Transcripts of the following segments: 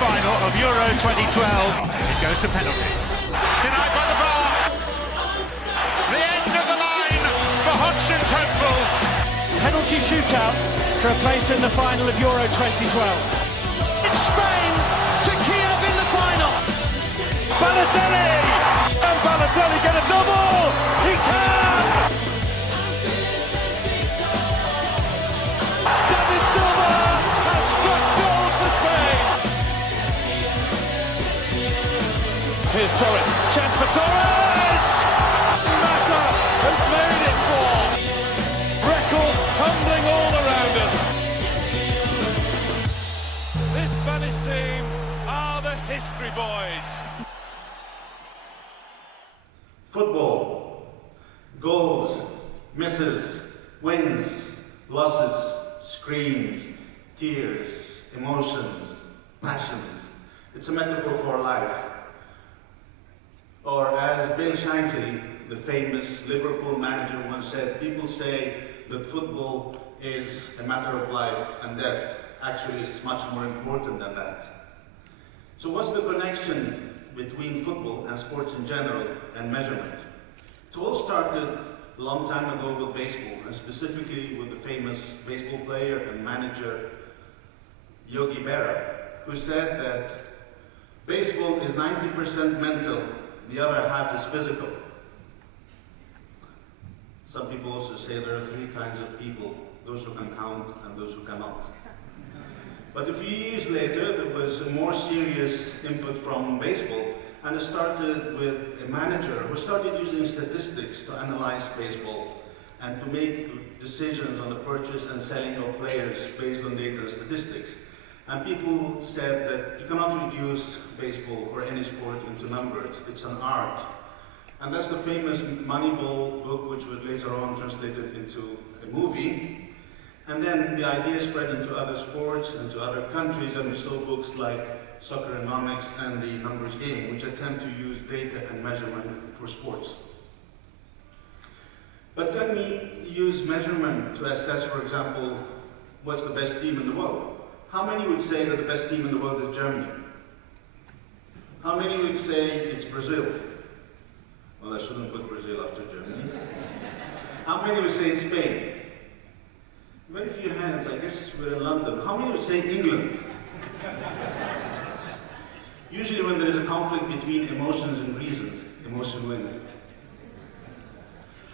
semi-final of Euro 2012. It goes to penalties. Denied by the bar. The end of the line for Hodgson's hopefuls. Penalty shootout for a place in the final of Euro 2012. It's Spain to Kiev in the final. Balotelli! And Balotelli get a double! He can! David Silva has struck gold for Spain. Here's Torres. Chance for Torres! Mata has made it for. Records tumbling all around us. This Spanish team are the history boys. Football. Goals, misses, wins, losses, screams, tears, emotions, passions. It's a metaphor for life. Or as Bill Shankly, the famous Liverpool manager, once said, people say that football is a matter of life and death. Actually, it's much more important than that. So what's the connection between football and sports in general and measurement? It all started a long time ago with baseball, and specifically with the famous baseball player and manager Yogi Berra, who said that baseball is 90% mental, the other half is physical. Some people also say there are three kinds of people, those who can count and those who cannot. But a few years later, there was a more serious input from baseball, and it started with a manager who started using statistics to analyze baseball and to make decisions on the purchase and selling of players based on data and statistics. And people said that you cannot reduce baseball or any sport into numbers, it's an art. And that's the famous Moneyball book, which was later on translated into a movie. And then the idea spread into other sports, into other countries, and we saw books like Socceronomics and the Numbers Game, which attempt to use data and measurement for sports. But can we use measurement to assess, for example, what's the best team in the world? How many would say that the best team in the world is Germany? How many would say it's Brazil? Well, I shouldn't put Brazil after Germany. How many would say it's Spain? Very few hands, I guess we're in London. How many would say England? Usually when there is a conflict between emotions and reasons, emotion wins.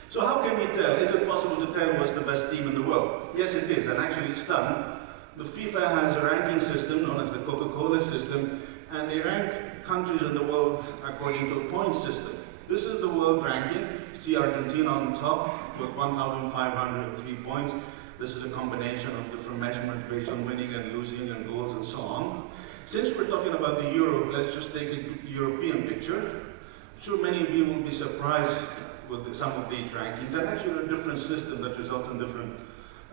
So how can we tell? Is it possible to tell what's the best team in the world? Yes, it is, and actually it's done. The FIFA has a ranking system known as the Coca-Cola system, and they rank countries in the world according to a point system. This is the world ranking. See Argentina on top with 1,503 points. This is a combination of different measurements based on winning and losing and goals and so on. Since we're talking about the Euro, let's just take a European picture. I'm sure many of you will be surprised with some of these rankings. And actually, there are different systems that result in different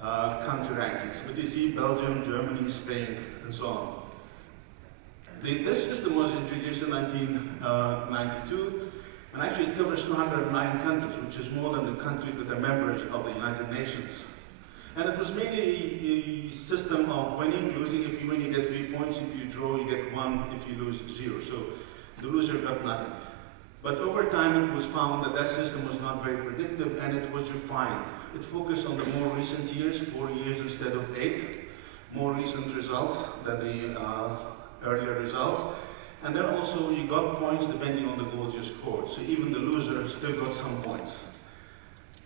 country rankings. But you see Belgium, Germany, Spain, and so on. This system was introduced in 1992, and actually it covers 209 countries, which is more than the countries that are members of the United Nations. And it was mainly a system of winning, losing. If you win, you get 3 points. If you draw, you get 1. If you lose, 0. So the loser got nothing. But over time, it was found that that system was not very predictive, and it was refined. It focused on the more recent years, 4 years instead of 8, more recent results than the earlier results. And then also you got points depending on the goals you scored. So even the loser still got some points.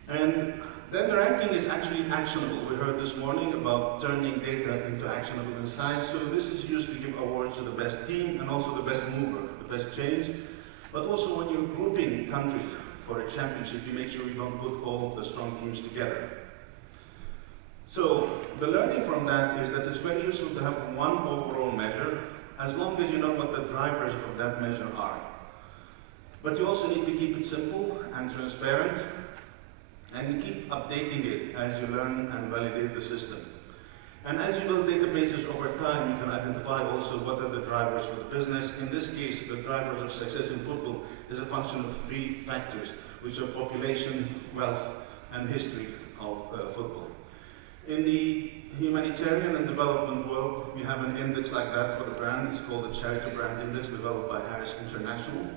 And then the ranking is actually actionable. We heard this morning about turning data into actionable insights. So this is used to give awards to the best team and also the best mover, the best change. But also when you're grouping countries for a championship, you make sure you don't put all the strong teams together. So the learning from that is that it's very useful to have one overall measure, as long as you know what the drivers of that measure are. But you also need to keep it simple and transparent, and keep updating it as you learn and validate the system. And as you build databases over time, you can identify also what are the drivers for the business. In this case, the drivers of success in football is a function of 3 factors, which are population, wealth, and history of football. In the humanitarian and development world, we have an index like that for the brand. It's called the Charity Brand Index, developed by Harris International.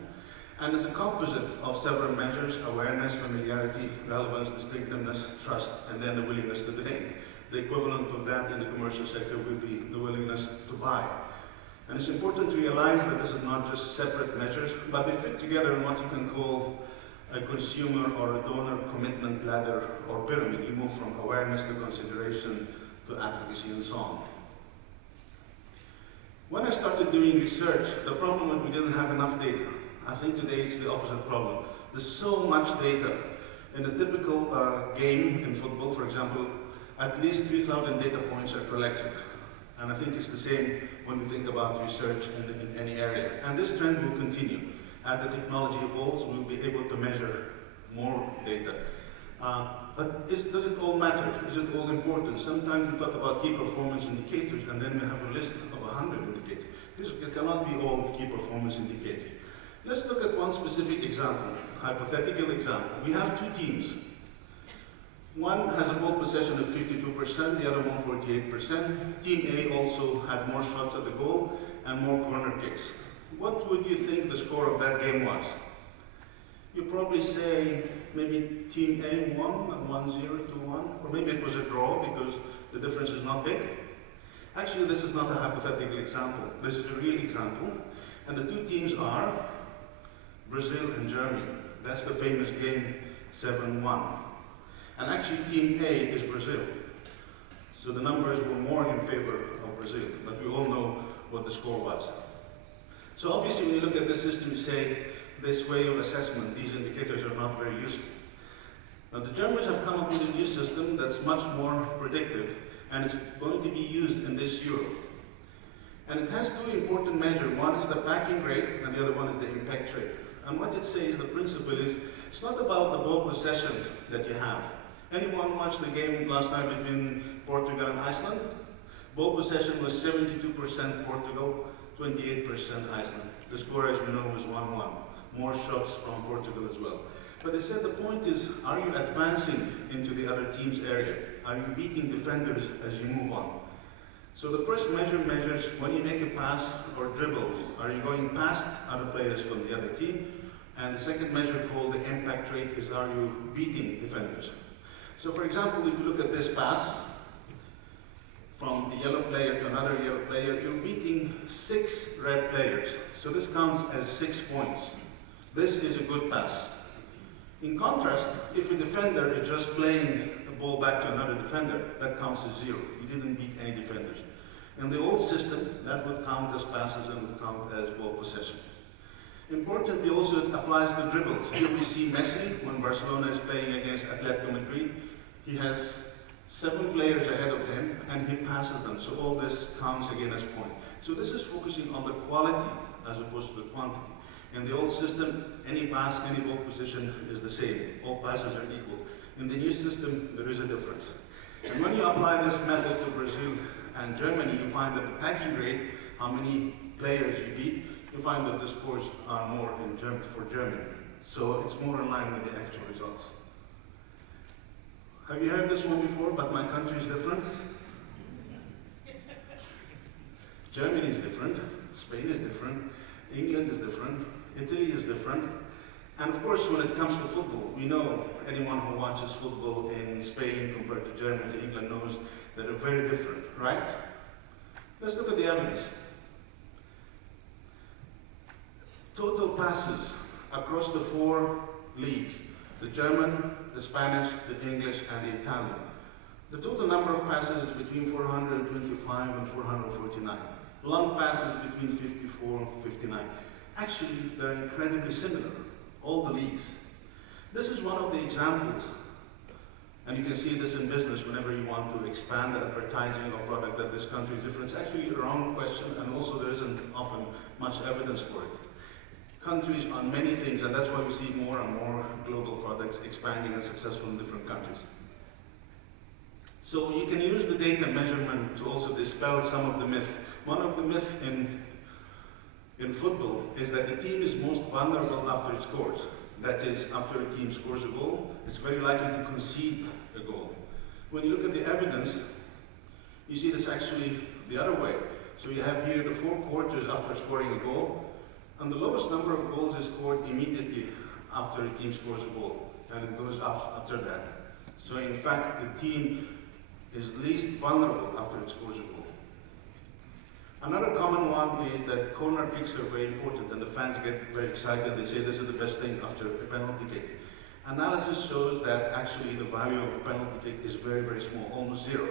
And it's a composite of several measures: awareness, familiarity, relevance, distinctiveness, trust, and then the willingness to donate. The equivalent of that in the commercial sector would be the willingness to buy. And it's important to realize that this is not just separate measures, but they fit together in what you can call a consumer or a donor commitment ladder or pyramid. You move from awareness to consideration to advocacy and so on. When I started doing research, the problem was we didn't have enough data. I think today it's the opposite problem. There's so much data. In a typical game in football, for example, at least 3,000 data points are collected. And I think it's the same when we think about research in any area. And this trend will continue. As the technology evolves, we'll be able to measure more data. But does it all matter? Is it all important? Sometimes we talk about key performance indicators, and then we have a list of 100 indicators. It cannot be all key performance indicators. Let's look at one specific example, hypothetical example. We have two teams. One has a ball possession of 52%, the other one 48%. Team A also had more shots at the goal and more corner kicks. What would you think the score of that game was? You probably say maybe Team A won, 1-0, 2-1, or maybe it was a draw because the difference is not big. Actually, this is not a hypothetical example. This is a real example. And the two teams are Brazil and Germany. That's the famous game 7-1. And actually, Team A is Brazil. So the numbers were more in favor of Brazil, but we all know what the score was. So obviously, when you look at this system, you say, this way of assessment, these indicators are not very useful. Now, the Germans have come up with a new system that's much more predictive, and it's going to be used in this Euro. And it has two important measures. One is the packing rate, and the other one is the impact rate. And what it says, the principle is, it's not about the ball possession that you have. Anyone watched the game last night between Portugal and Iceland? Ball possession was 72% Portugal, 28% Iceland. The score, as we know, was 1-1. More shots from Portugal as well. But they said the point is, are you advancing into the other team's area? Are you beating defenders as you move on? So the first measure measures when you make a pass or dribble, are you going past other players from the other team? And the second measure, called the impact rate, is are you beating defenders? So for example, if you look at this pass, from a yellow player to another yellow player, you're beating 6 red players. So this counts as 6 points. This is a good pass. In contrast, if a defender is just playing a ball back to another defender, that counts as 0. You didn't beat any defenders. In the old system, that would count as passes and would count as ball possession. Importantly, also it applies to dribbles. Here we see Messi, when Barcelona is playing against Atletico Madrid. He has 7 players ahead of him, and he passes them. So all this counts again as point. So this is focusing on the quality as opposed to the quantity. In the old system, any pass, any ball position is the same. All passes are equal. In the new system, there is a difference. And when you apply this method to Brazil and Germany, you find that the packing rate, how many players you beat, you find that the scores are more for Germany. So it's more in line with the actual results. Have you heard this one before, but my country is different? Germany is different, Spain is different, England is different, Italy is different. And of course, when it comes to football, we know anyone who watches football in Spain compared to Germany, to England, knows that they're very different, right? Let's look at the evidence. Total passes across the 4 leagues, the German, the Spanish, the English, and the Italian. The total number of passes is between 425 and 449. Long passes between 54 and 59. Actually, they're incredibly similar, all the leagues. This is one of the examples, and you can see this in business whenever you want to expand advertising or product that this country is different. It's actually a wrong question, and also there isn't often much evidence for it. Countries on many things, and that's why we see more and more global products expanding and successful in different countries. So you can use the data measurement to also dispel some of the myths. One of the myths in football is that the team is most vulnerable after it scores. That is, after a team scores a goal, it's very likely to concede a goal. When you look at the evidence, you see this actually the other way. So you have here the 4 quarters after scoring a goal, and the lowest number of goals is scored immediately after a team scores a goal, and it goes up after that. So in fact, the team is least vulnerable after it scores a goal. Another common one is that corner kicks are very important, and the fans get very excited. They say this is the best thing after a penalty kick. Analysis shows that actually the value of a penalty kick is very, very small, almost zero.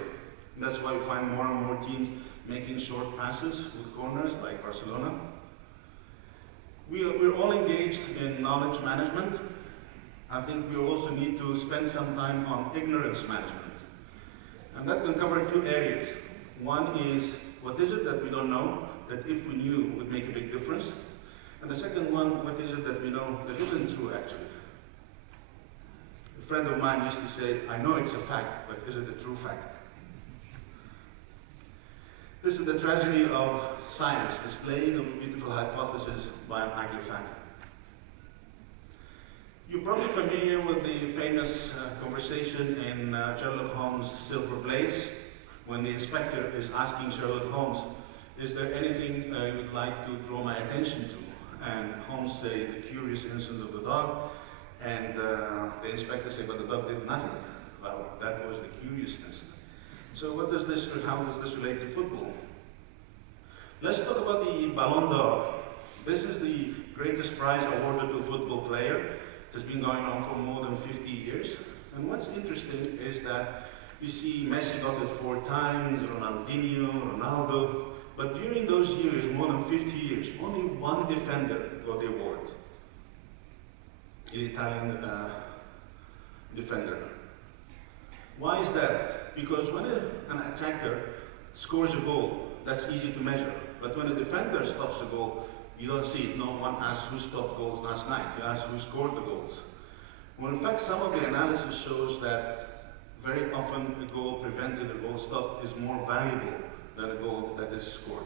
And that's why we find more and more teams making short passes with corners, like Barcelona. We're all engaged in knowledge management. I think we also need to spend some time on ignorance management. And that can cover 2 areas. One is, what is it that we don't know, that if we knew would make a big difference? And the second one, what is it that we know that isn't true actually? A friend of mine used to say, I know it's a fact, but is it a true fact? This is the tragedy of science, the slaying of a beautiful hypothesis by an ugly fact. You're probably familiar with the famous conversation in Sherlock Holmes' Silver Blaze, when the inspector is asking Sherlock Holmes, is there anything you'd like to draw my attention to? And Holmes say, the curious innocence of the dog, and the inspector say, but the dog did nothing. Well, that was the curiousness. So how does this relate to football? Let's talk about the Ballon d'Or. This is the greatest prize awarded to a football player. It has been going on for more than 50 years. And what's interesting is that you see Messi got it 4 times, Ronaldinho, Ronaldo, but during those years, more than 50 years, only one defender got the award. The Italian defender. Why is that? Because when an attacker scores a goal, that's easy to measure. But when a defender stops a goal, you don't see it. No one asks who stopped goals last night. You ask who scored the goals. Well, in fact, some of the analysis shows that very often a goal prevented, a goal stopped, is more valuable than a goal that is scored.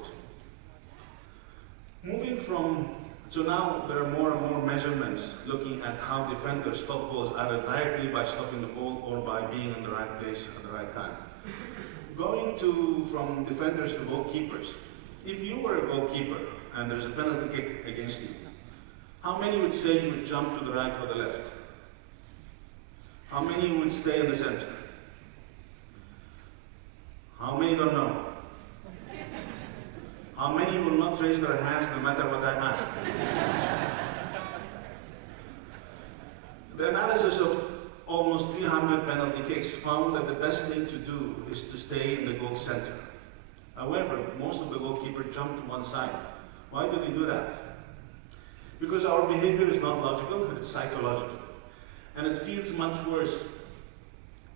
So now there are more and more measurements looking at how defenders stop goals, either directly by stopping the ball or by being in the right place at the right time. Going from defenders to goalkeepers. If you were a goalkeeper and there's a penalty kick against you, how many would say you would jump to the right or the left? How many would stay in the center? How many don't know? How many will not raise their hands no matter what I ask? The analysis of almost 300 penalty kicks found that the best thing to do is to stay in the goal center. However, most of the goalkeepers jump to one side. Why do they do that? Because our behavior is not logical, it's psychological. And it feels much worse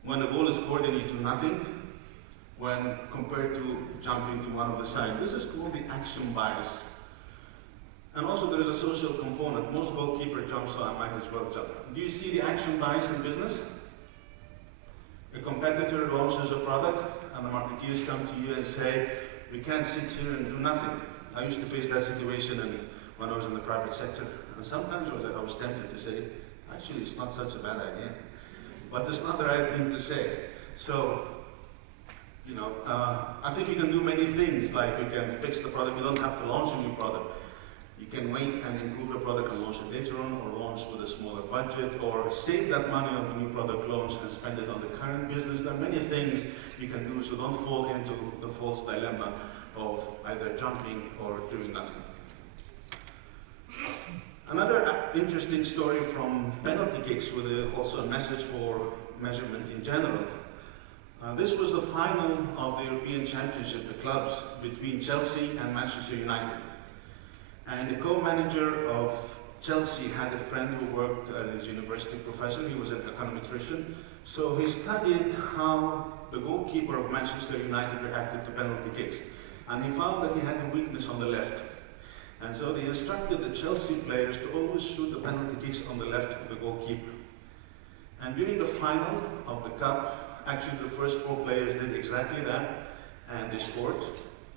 when a goal is scored and you do nothing, when compared to jumping to one of the sides. This is called the action bias. And also there is a social component. Most goalkeeper jump, so I might as well jump. Do you see the action bias in business? A competitor launches a product and the marketeers come to you and say, we can't sit here and do nothing. I used to face that situation when I was in the private sector. And sometimes I was tempted to say, actually it's not such a bad idea. But it's not the right thing to say. So, I think you can do many things, like you can fix the product. You don't have to launch a new product. You can wait and improve the product and launch it later on, or launch with a smaller budget, or save that money on the new product launch and spend it on the current business. There are many things you can do, so don't fall into the false dilemma of either jumping or doing nothing. Another interesting story from penalty kicks with also a message for measurement in general. This was the final of the European Championship, the clubs, between Chelsea and Manchester United. And the co-manager of Chelsea had a friend who worked as a university professor. He was an econometrician. So he studied how the goalkeeper of Manchester United reacted to penalty kicks. And he found that he had a weakness on the left. And so they instructed the Chelsea players to always shoot the penalty kicks on the left of the goalkeeper. And during the final of the cup, actually the first 4 players did exactly that, and they scored.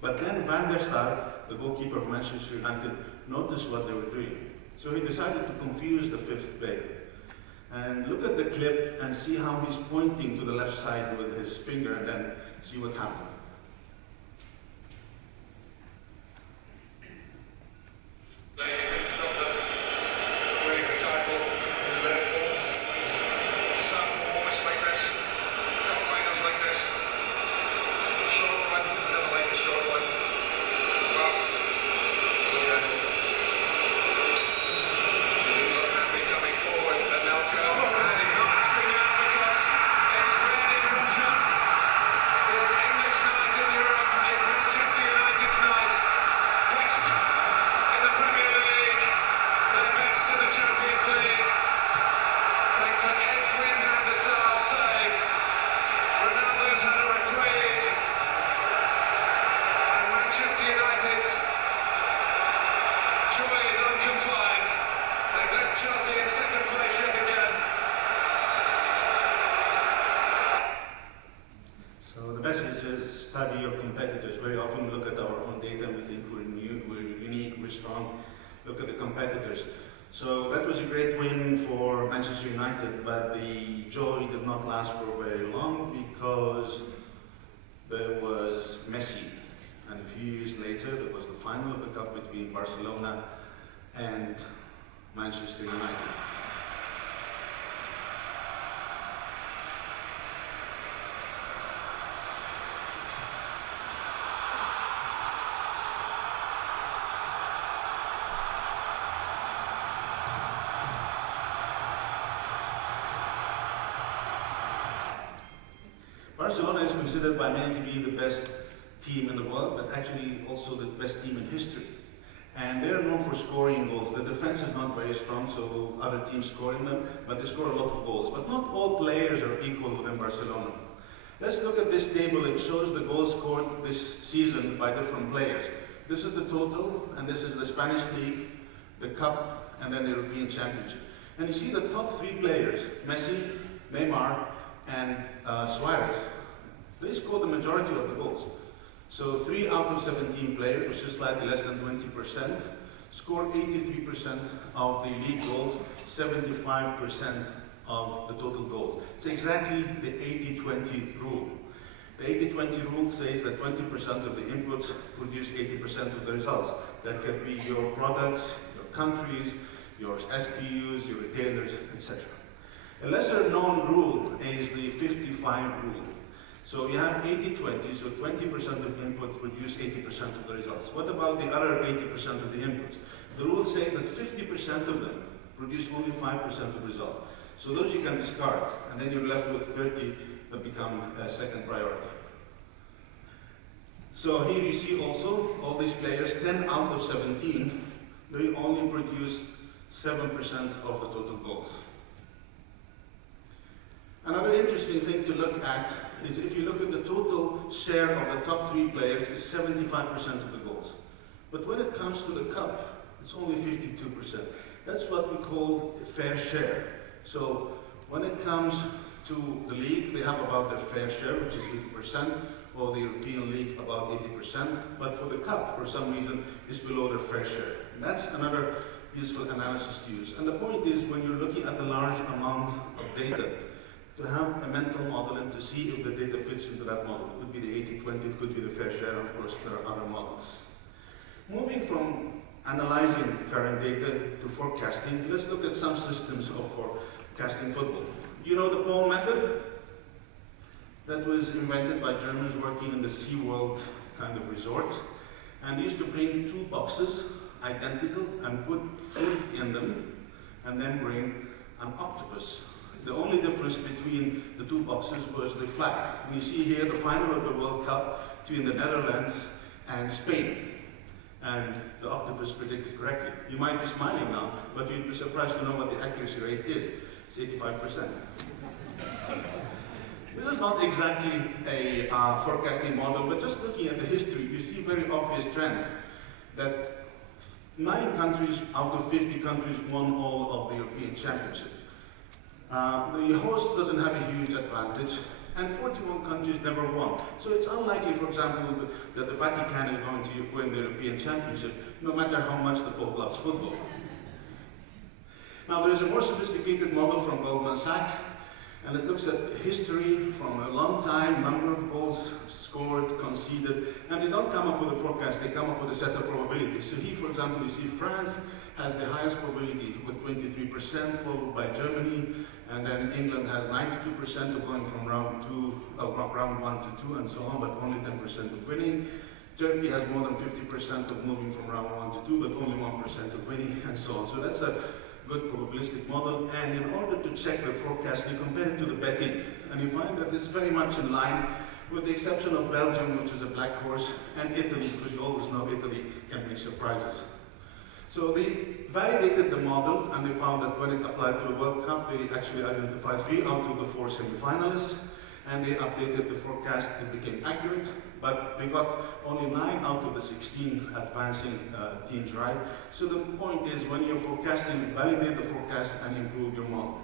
But then Van der Sar, the goalkeeper of Manchester United, noticed what they were doing. So he decided to confuse the 5th player. And look at the clip and see how he's pointing to the left side with his finger, and then see what happened. So the message is study your competitors. Very often we look at our own data and we think we're unique, we're strong. Look at the competitors. So that was a great win for Manchester United, but the joy did not last for very long because there was Messi. And a few years later, there was the final of the cup between Barcelona and Manchester United. Barcelona is considered by many to be the best team in the world, but actually also the best team in history. And they're known for scoring goals. The defense is not very strong, so other teams scoring them, but they score a lot of goals. But not all players are equal within Barcelona. Let's look at this table. It shows the goals scored this season by different players. This is the total, and this is the Spanish League, the Cup, and then the European Championship. And you see the top three players, Messi, Neymar, and Suarez, they scored the majority of the goals. So 3 out of 17 players, which is slightly less than 20%, scored 83% of the league goals, 75% of the total goals. It's exactly the 80-20 rule. The 80-20 rule says that 20% of the inputs produce 80% of the results. That can be your products, your countries, your SKUs, your retailers, etc. A lesser known rule is the 55 rule. So you have 80-20, so 20% of input produce 80% of the results. What about the other 80% of the inputs? The rule says that 50% of them produce only 5% of results. So those you can discard, and then you're left with 30 that become a second priority. So here you see also all these players, 10 out of 17, they only produce 7% of the total goals. Another interesting thing to look at is if you look at the total share of the top 3 players, it's 75% of the goals. But when it comes to the cup, it's only 52%. That's what we call a fair share. So when it comes to the league, they have about their fair share, which is 80%, or the European League about 80%, but for the cup, for some reason, it's below their fair share. And that's another useful analysis to use. And the point is, when you're looking at a large amount of data, to have a mental model and to see if the data fits into that model. It could be the 80-20, it could be the fair share, and of course there are other models. Moving from analyzing current data to forecasting, let's look at some systems of forecasting football. You know the pole method? That was invented by Germans working in the SeaWorld kind of resort. And they used to bring 2 boxes, identical, and put food in them, and then bring an octopus. The only difference between the 2 boxes was the flag. And you see here the final of the World Cup between the Netherlands and Spain. And the octopus predicted correctly. You might be smiling now, but you'd be surprised to know what the accuracy rate is. It's 85%. This is not exactly a forecasting model, but just looking at the history, you see a very obvious trend that 9 countries out of 50 countries won all of the European Championship. The host doesn't have a huge advantage, and 41 countries never won. So it's unlikely, for example, that the Vatican is going to win the European Championship, no matter how much the Pope loves football. Now there is a more sophisticated model from Goldman Sachs, and it looks at history from a long time, number of goals scored, conceded, and they don't come up with a forecast, they come up with a set of probabilities. So here, for example, you see France has the highest probability with 23%, followed by Germany, and then England has 92% of going from round 1 to 2 and so on, but only 10% of winning. Turkey has more than 50% of moving from round 1 to 2, but only 1% of winning, and so on. So that's a good probabilistic model, and in order to check the forecast, you compare it to the betting, and you find that it's very much in line, with the exception of Belgium, which is a black horse, and Italy, because you always know Italy can make surprises. So they validated the model, and they found that when it applied to the World Cup, they actually identified 3 out of the 4 semi-finalists, and they updated the forecast, it became accurate, but they got only 9 out of the 16 advancing teams right. So the point is, when you're forecasting, validate the forecast and improve your model.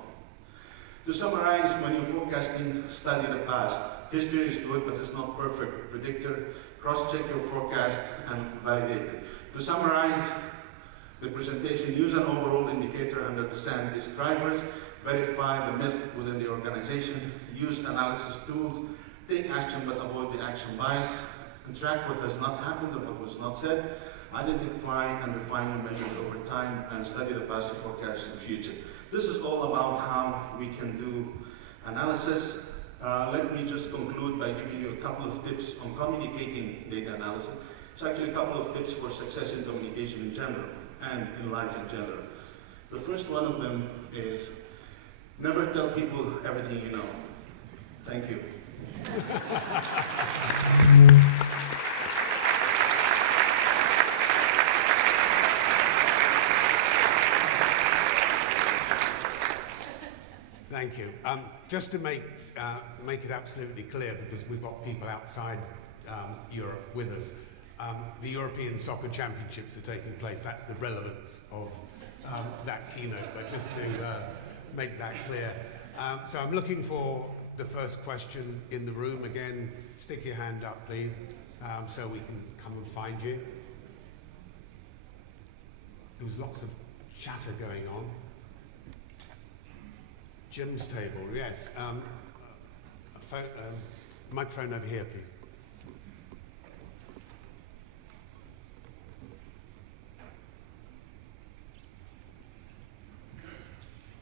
To summarize, when you're forecasting, study the past. History is good, but it's not perfect predictor. Cross-check your forecast and validate it. To summarize the presentation, use an overall indicator and understand its drivers, verify the myth within the organization, use analysis tools, take action but avoid the action bias, and track what has not happened or what was not said, identify and refine your measures over time, and study the past to forecast the future. This is all about how we can do analysis. Let me just conclude by giving you a couple of tips on communicating data analysis. It's actually a couple of tips for success in communication in general and in life in general. The first one of them is never tell people everything you know. Thank you. Thank you. Just to make it absolutely clear, because we've got people outside Europe with us, the European Soccer Championships are taking place. That's the relevance of that keynote, but just to make that clear. So I'm looking for the first question in the room. Again, stick your hand up, please, so we can come and find you. There was lots of chatter going on. Jim's table, yes. Microphone over here, please.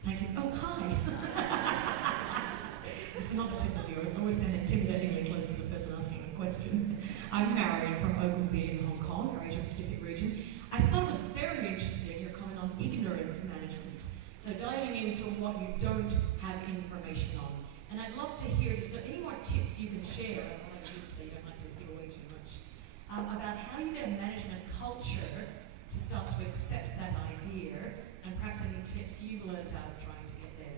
Thank you. Oh, hi. This is not a tip of yours. I always stand intimidatingly close to the person asking the question. I'm Marion from Ogilvy in Hong Kong, our Asia Pacific region. I thought it was very interesting your comment on ignorance management. So diving into what you don't have information on. And I'd love to hear just any more tips you can share, I did say you don't like to give away too much, about how you get a management culture to start to accept that idea, and perhaps any tips you've learned out of trying to get there.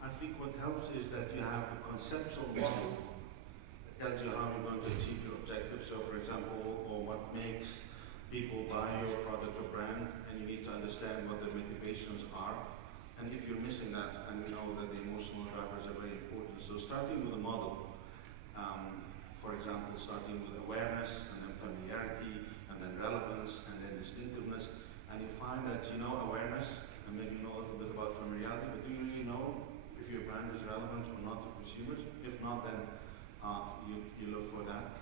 I think what helps is that you have a conceptual model that tells you how you're going to achieve your objectives. So for example, or what makes people buy your product or brand, and you need to understand what their motivations are. And if you're missing that, and we know that the emotional drivers are very important. So starting with a model, for example, starting with awareness, and then familiarity, and then relevance, and then distinctiveness, and you find that you know awareness, and maybe you know a little bit about familiarity, but do you really know if your brand is relevant or not to consumers? If not, then you look for that.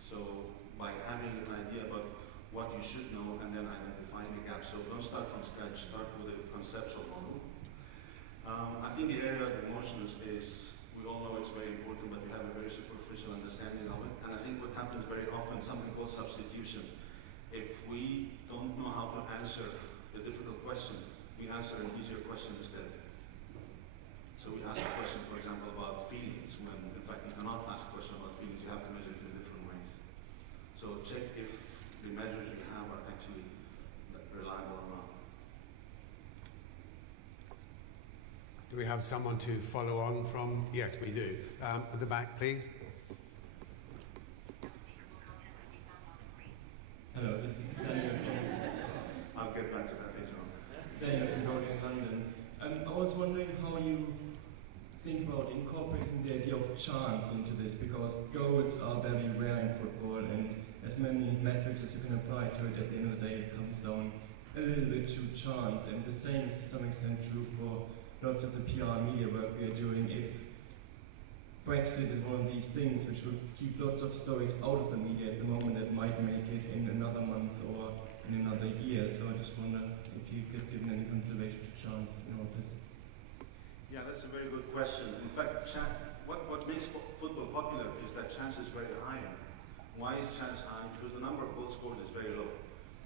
So by having an idea about what you should know and then identifying the gaps. So don't start from scratch, start with a conceptual model. I think the area of emotions is, we all know it's very important, but we have a very superficial understanding of it. And I think what happens very often, something called substitution. If we don't know how to answer the difficult question, we answer an easier question instead. So we ask a question, for example, about feelings, when in fact you cannot ask a question about feelings, you have to measure it in different ways. So check if the measures you have are actually reliable or not. Do we have someone to follow on from? Yes, we do. At the back, please. Hello, this is Daniel from... I'll get back to that later on. Daniel from Golden London. I was wondering how you think about incorporating the idea of chance into this, because goals are very rare in football, and as many metrics as you can apply to it, at the end of the day it comes down a little bit to chance, and the same is to some extent true for lots of the PR media work we are doing. If Brexit is one of these things which will keep lots of stories out of the media at the moment that might make it in another month or in another year. So I just wonder if you've given any consideration to chance in all this. Yeah, that's a very good question. In fact, what makes football popular is that chance is very high. Why is chance high? Because the number of goals scored is very low.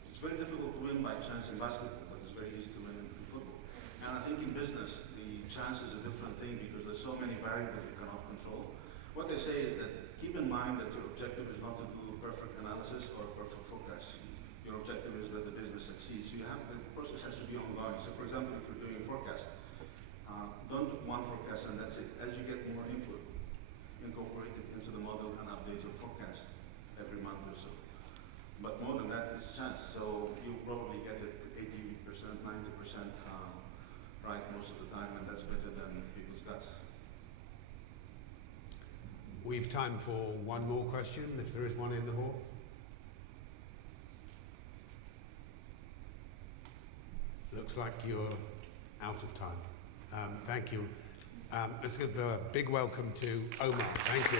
It's very difficult to win by chance in basketball, but it's very easy to win in football. And I think in business, the chance is a different thing because there's so many variables you cannot control. What they say is that keep in mind that your objective is not to do perfect analysis or perfect forecast. Your objective is that the business succeeds. So the process has to be ongoing. So for example, if you're doing a forecast, don't do one forecast and that's it. As you get more input, incorporate it into the model and update your forecast every month or so. But more than that, it's chance. So you'll probably get it 80%, 90% right most of the time, and that's better than people's guts. We've time for one more question, if there is one in the hall. Looks like you're out of time. Thank you. Let's give a big welcome to Omar. Thank you.